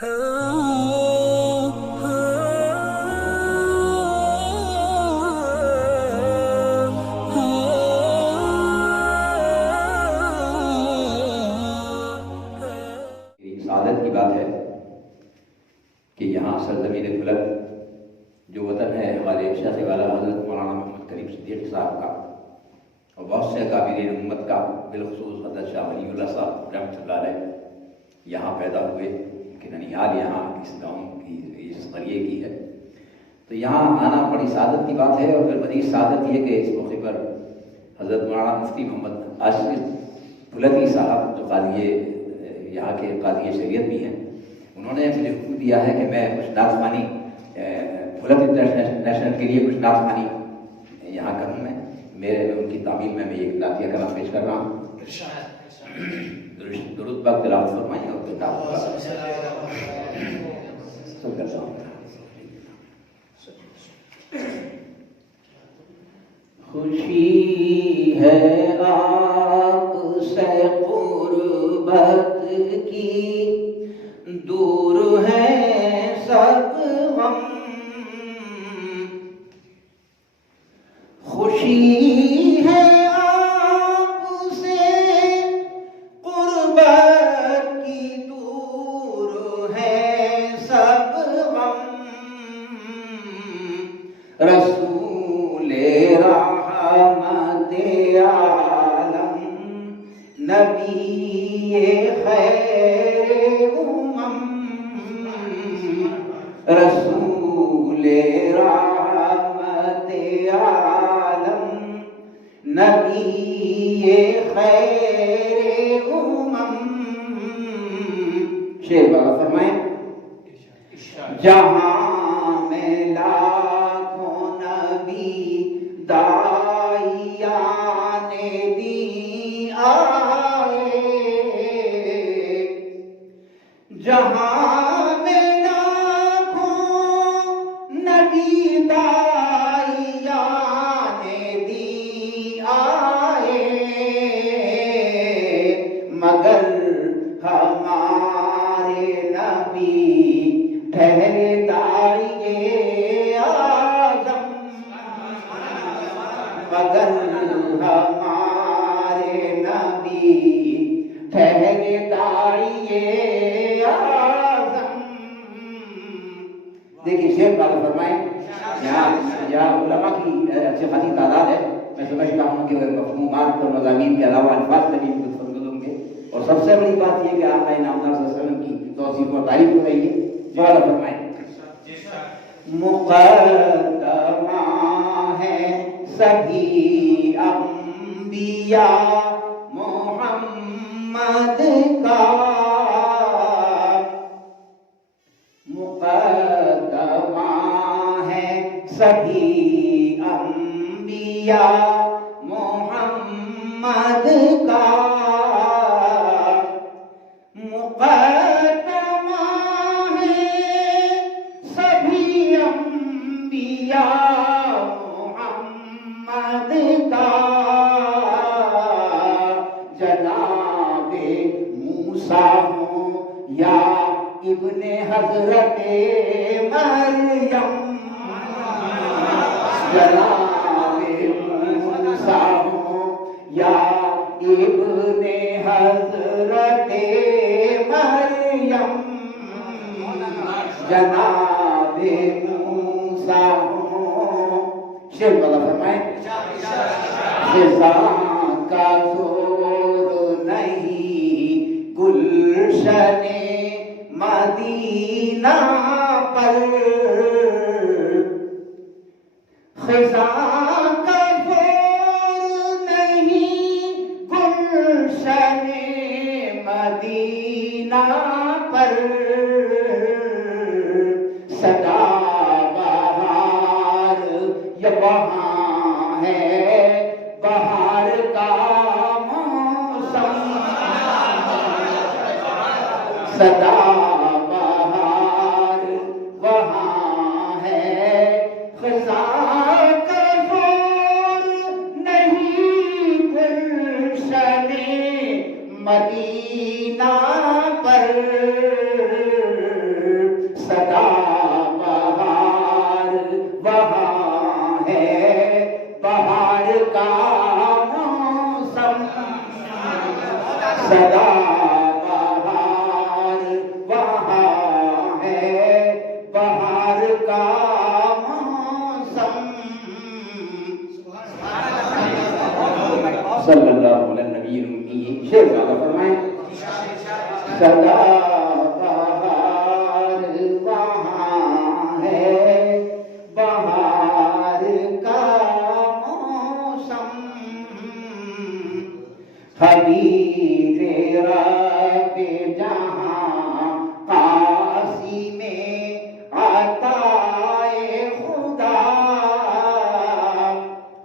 سعادت کی بات ہے کہ یہاں سرزمین فلک جو وطن ہے ہمارے شیخ والا حضرت مولانا محمود کریم صدیق صاحب کا اور بہت سے اکابرین امت کا، بالخصوص حضرت شاہ ولی اللہ صاحب رحمۃ اللہ علیہ یہاں پیدا ہوئے، کہ ننیال یہاں اس گاؤں کی، اس قریے کی ہے، تو یہاں آنا بڑی سعادت کی بات ہے۔ اور پھر مزید سعادت یہ کہ اس موقع پر حضرت مولانا مفتی محمد آصف فلکی صاحب جو قاضی یہاں کے قاضی شریعت بھی ہیں، انہوں نے مجھے حکم دیا ہے کہ میں کچھ نعت خوانی فلک انٹرنیشنل کے لیے کچھ نعت خوانی یہاں کروں۔ میں ان کی تعمیل میں ایک نعتیہ کلام پیش کر رہا ہوں۔ درود پاک تلاوت فرمائیں اور پھر نعت سب کرتا ہوں۔ خوشی ہے آپ سے قربت کی، دور ہے سب غم، خوشی ہے آپ سے قربت کی، دور ہے سب غم، رسول رحمت عالم نبی خیر امم، رسول رحمت عالم نبی خیر امم۔ شعر بابا فرمائیں۔ جہاں میں لاکھوں نبی داعیان دی آئے، جہاں میں لاکھوں نبی داعیان دی آئے، مگر ہمارے نبی ٹھہرے داعیے اعظم، مگر ہمارے نبی ٹھہرے داعیے اعظم۔ دیکھیے شعر بات فرمائیں۔ یہاں علماء کی اچھی خاصی تعداد ہے، میں سمجھتا ہوں کہ مفہومات اور مضامین کے علاوہ الفاظ میں بھی گفتگو ہوں گے، اور سب سے بڑی بات یہ کہ آقا نامدار صلی اللہ علیہ وسلم کی توصیف و تعریف ہو رہی ہے۔ جواب فرمائیں۔ مقدمہ ہے سبھی انبیاء محمد کا، مقدمہ ہے سبھی انبیاء محمد کا، مقدمہ ہے سبھی انبیاء محمد کا، جناب موسیٰ ہوں یا ابن حضرت مریم، جناب موسیٰ ہوں یا ابن حضرت مریم، جناب موسیٰ ہوں۔ شعر والا فرمائیں۔ خزاں کا زور نہیں گلشن مدینہ پر، خزاں کا زور نہیں گلشن مدینہ پر، صدا بہار یہ وہاں ہے بہار کا موسم، صدا بہار وہاں ہے، خزاں کا زور نہیں گلشن مدینہ پر، صدا بہار وہاں ہے، بہار کا موسم، حبیب رب جہاں قاسی میں عطائے خدا.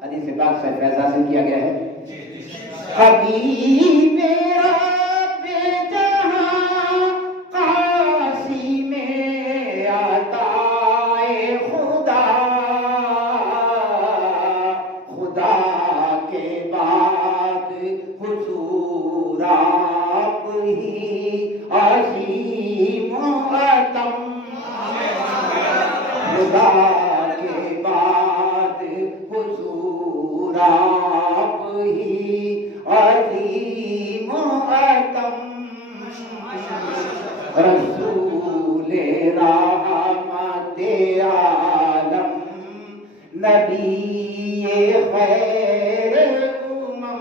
حدیث پاک سے فیض حاصل کیا گیا ہے. حبیب رب جہاں قاسی میں عطائے خدا، خدا کے بعد حضور آپ ہی عظیم و اعظم، خدا کے بعد حضور آپ ہی عظیم و اعظم، رسول رحمت عالم، نبی خیر امم،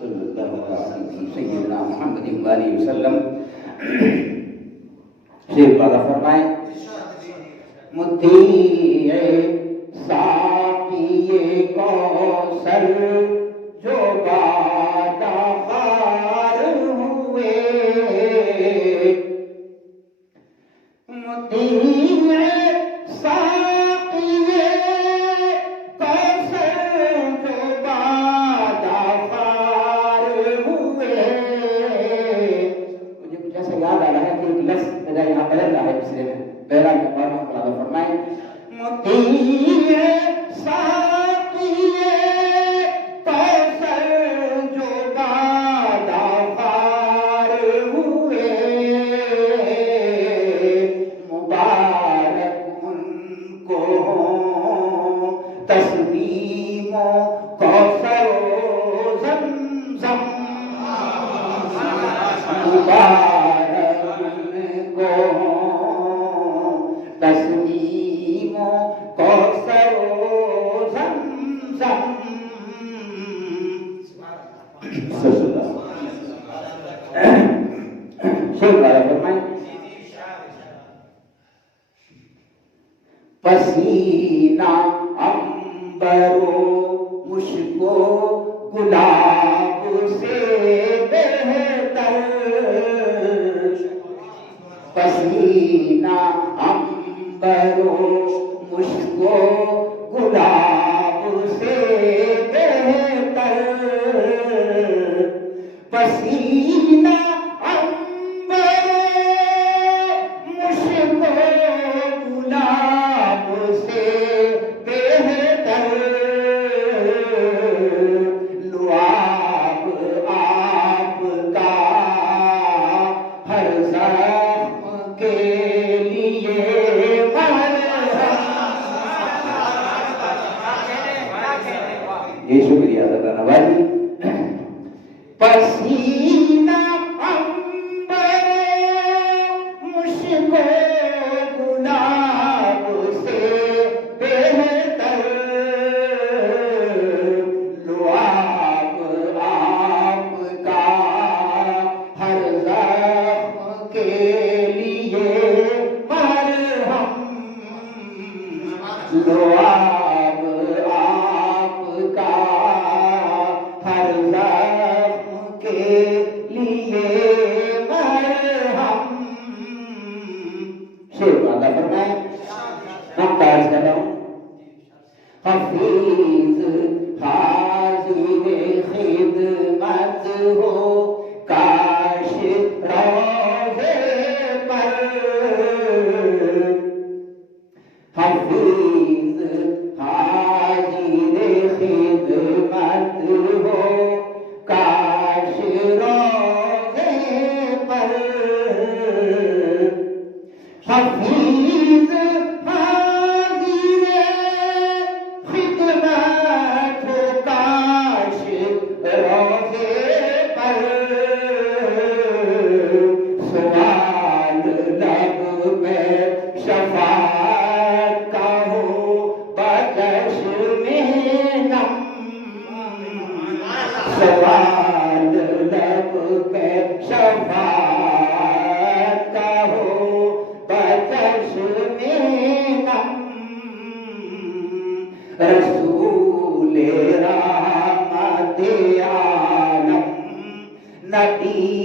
صلی اللہ علیہ سیدنا محمد علیہ وسلم. شیر بالا فرمائیں. مطیع ساقی کوثر جو بادخار ہوئے، مطیع ساقی کوثر جو بادخار ہوئے. مجھے کچھ ایسا یاد آ رہا ہے کہ ایک لفظ میرا یہاں بدل رہا ہے پچھلے میں. بہرحال کے بعد ہم قرآن فرمائیں. مطیع ساقی کوثر جو بادخار ہوئے، مبارک ان کو ہوں تسلیم و کوثر و زمزم، مبارک ان کو تسلیم و کوثر و زمزم. شیر والا فرمائیں. پسینہ عنبر و مشک و گلاب سے بہتر، پسینہ عنبر و مشک و گلاب سے بہتر، پسینہ عنبر مشک و گلاب سے بہتر، لعاب آپ کا ہر زخم کے لیے یہ شکریہ ذرا نوازی. پسینہ عنبر مشک و گلاب سے بہتر، لعاب آپ کا ہر زخم کے لیے مرہم، لعاب آپ کا ہر زخم کے لیے مرہم. شیر بالا فرمائیں. ہم کاج کر رہا ہوں. حفیظ حاضر خدمت ہو کاش روزے پر، حفیظ حاضر خدمت ہو کاش روزے پر، حفیظ حاضر خدمت ہو کاش روزے پر، سوال لب میں شفاعت کا ہو بچشم نم، سوال لب مدینہ